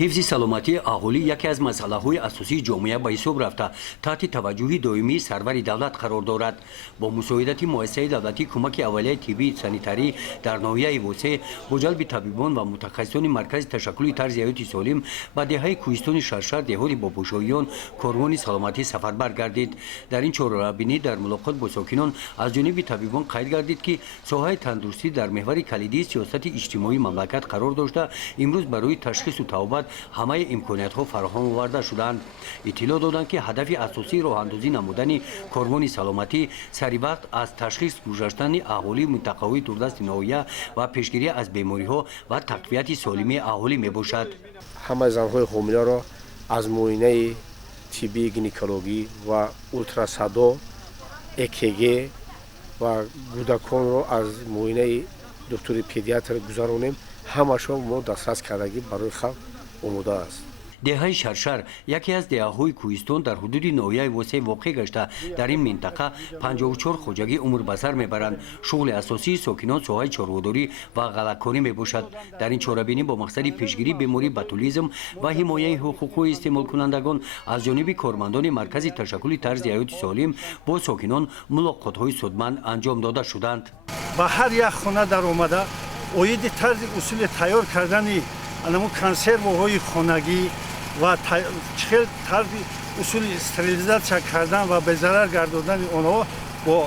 حفظ سلامتی اهالی یکی از مسائل اساسی جامعه به حساب رفته تحت توجه دائمی سرور دولت قرار دارد. با مساعدت مؤسسه دولتی کمک اولیه طبی سانیتاری در ناحیه وسه با جلب طبیبان و متخصصان مرکز تشکل طرز حیات سالم به دهه کوهستان شرشر دهات بابوشاهیان کاروان سلامتی سفربر گردید. در این چهارراه در ملاقات با ساکنان از جانب طبیبان قید گردید که ساحه تندرستی در محور کلیدی سیاست اجتماعی مملکت قرار داشته امروز برای تشخیص و توبت همه امکانات ها فراهم آورده شدند. اطلاع دادند که هدف اساسی راه اندازی نمودن کاروان سلامتی سری وقت از تشخیص گذاشتن اهالی منطقه‌های دوردست ناحیه و پیشگیری از بیماری ها و تقویت سالمی اهالی می باشد. همه زنهای حامله را از معاینه طبی گینکولوژی و اولتراساندو EKG و کودکان را از معاینه دکتر پدیاتر گذرانیم. همشون ما دسترس کردگی برای خلق آماده است. دهه شرشر یکی از دهه‌های کوهستان در حدود ناحیه وسه واقع گشته در این منطقه 54 خوجگی عمر به سر میبرند. شغل اساسی ساکنان ساحه چاره‌داری و غله‌کاری میباشد. در این چاره‌بینی با مقصد پیشگیری بیماری باتولیسم و حمایت حقوق استعمال کنندگان از جانب کارمندان مرکز تشکل طرز حیات سالم با ساکنان ملاقات‌های سودمند انجام داده شدند. با هر یک خانه در اومده اوید طرز اصول تیار کردن انمو کنسروهای خانگی و چخیل طرز اصول استریلیزاسیون کردن و به ضرر گرداندن آنها با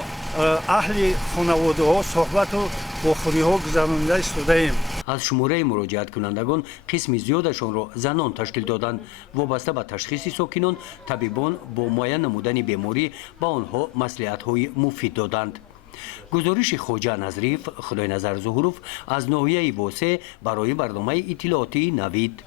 اهل خانواده ها صحبت و بخوری ها گذرانده استوده ایم. از شماره مراجعت کنندگان قسم زیادشان را زنان تشکیل دادند. وابسته به تشخیص ساکنان طبیبان با معاین نمودن بیماری با آنها مصلحت‌های مفید دادند. گزارش خواجه نظریف خدای نظر ظهوروف از ناحیه واسه برای برنامه اطلاعاتی نوید.